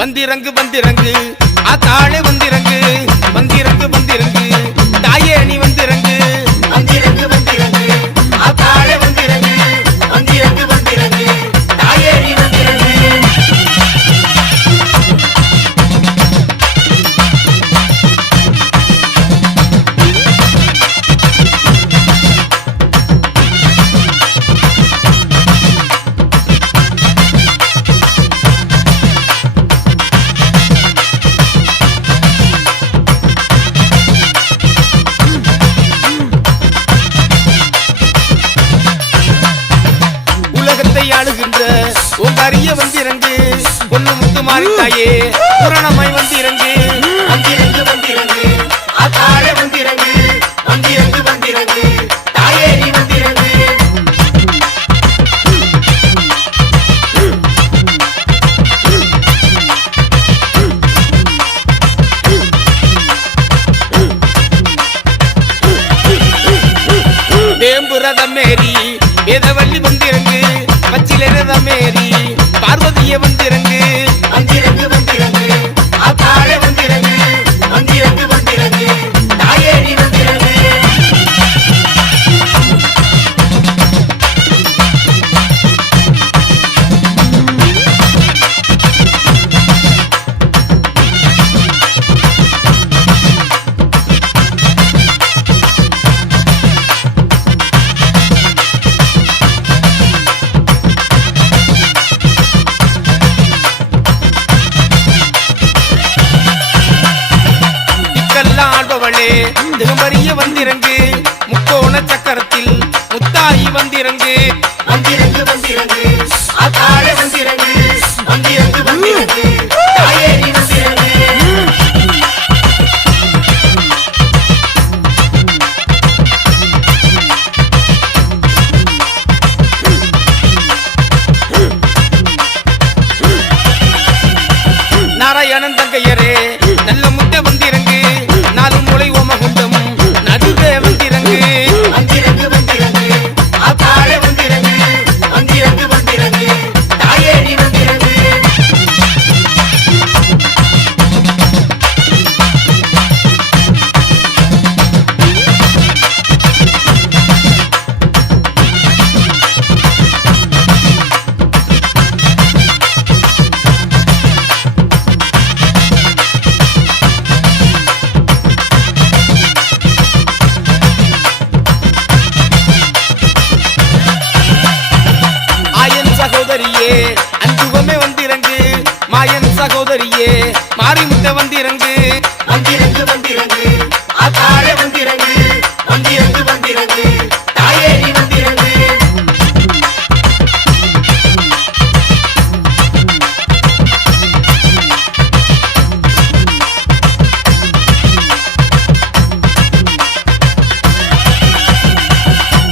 வந்திரங்கு வந்திரங்கு ஆத்தாளே. அறிய வந்திறங்கு பொண்ணு முத்து மாறித்தாயே புரணமாய் வந்திறங்கு வந்திறங்கு வந்திறங்கு ஆத்தாளே வந்திறங்கு வந்திறங்கு வந்திறங்கு தாயே வந்திறங்கு வேம்பு ரதமேரி வேதவள்ளி வந்திறங்கு அவளே ஆள்பவளே வந்திறங்கு. முக்கோண சக்கரத்தில் முத்தாயி வந்திறங்கு. வந்திறங்கு வந்திறங்கு. ஆத்தாளே வந்திறங்கு வந்திறங்கு. மாயன் சகோதரியே மாரிமுத்த வந்திறங்கு. வந்திறங்கு வந்திறங்கு. ஆத்தாளே வந்திறங்கு. வந்திறங்கு வந்திறங்கு. தாயே நீ வந்திறங்கு.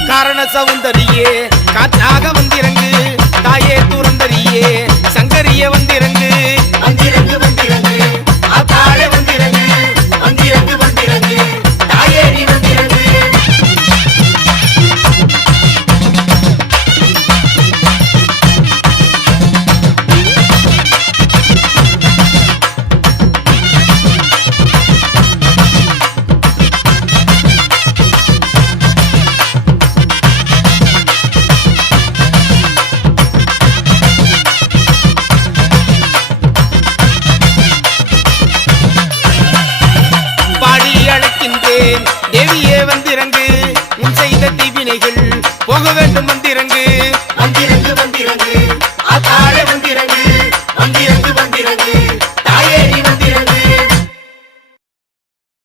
காரண சௌந்தரியே காற்றாக வந்திறங்கு. வேண்டும் வந்திறங்கு. வந்திறங்கு வந்திறங்கு.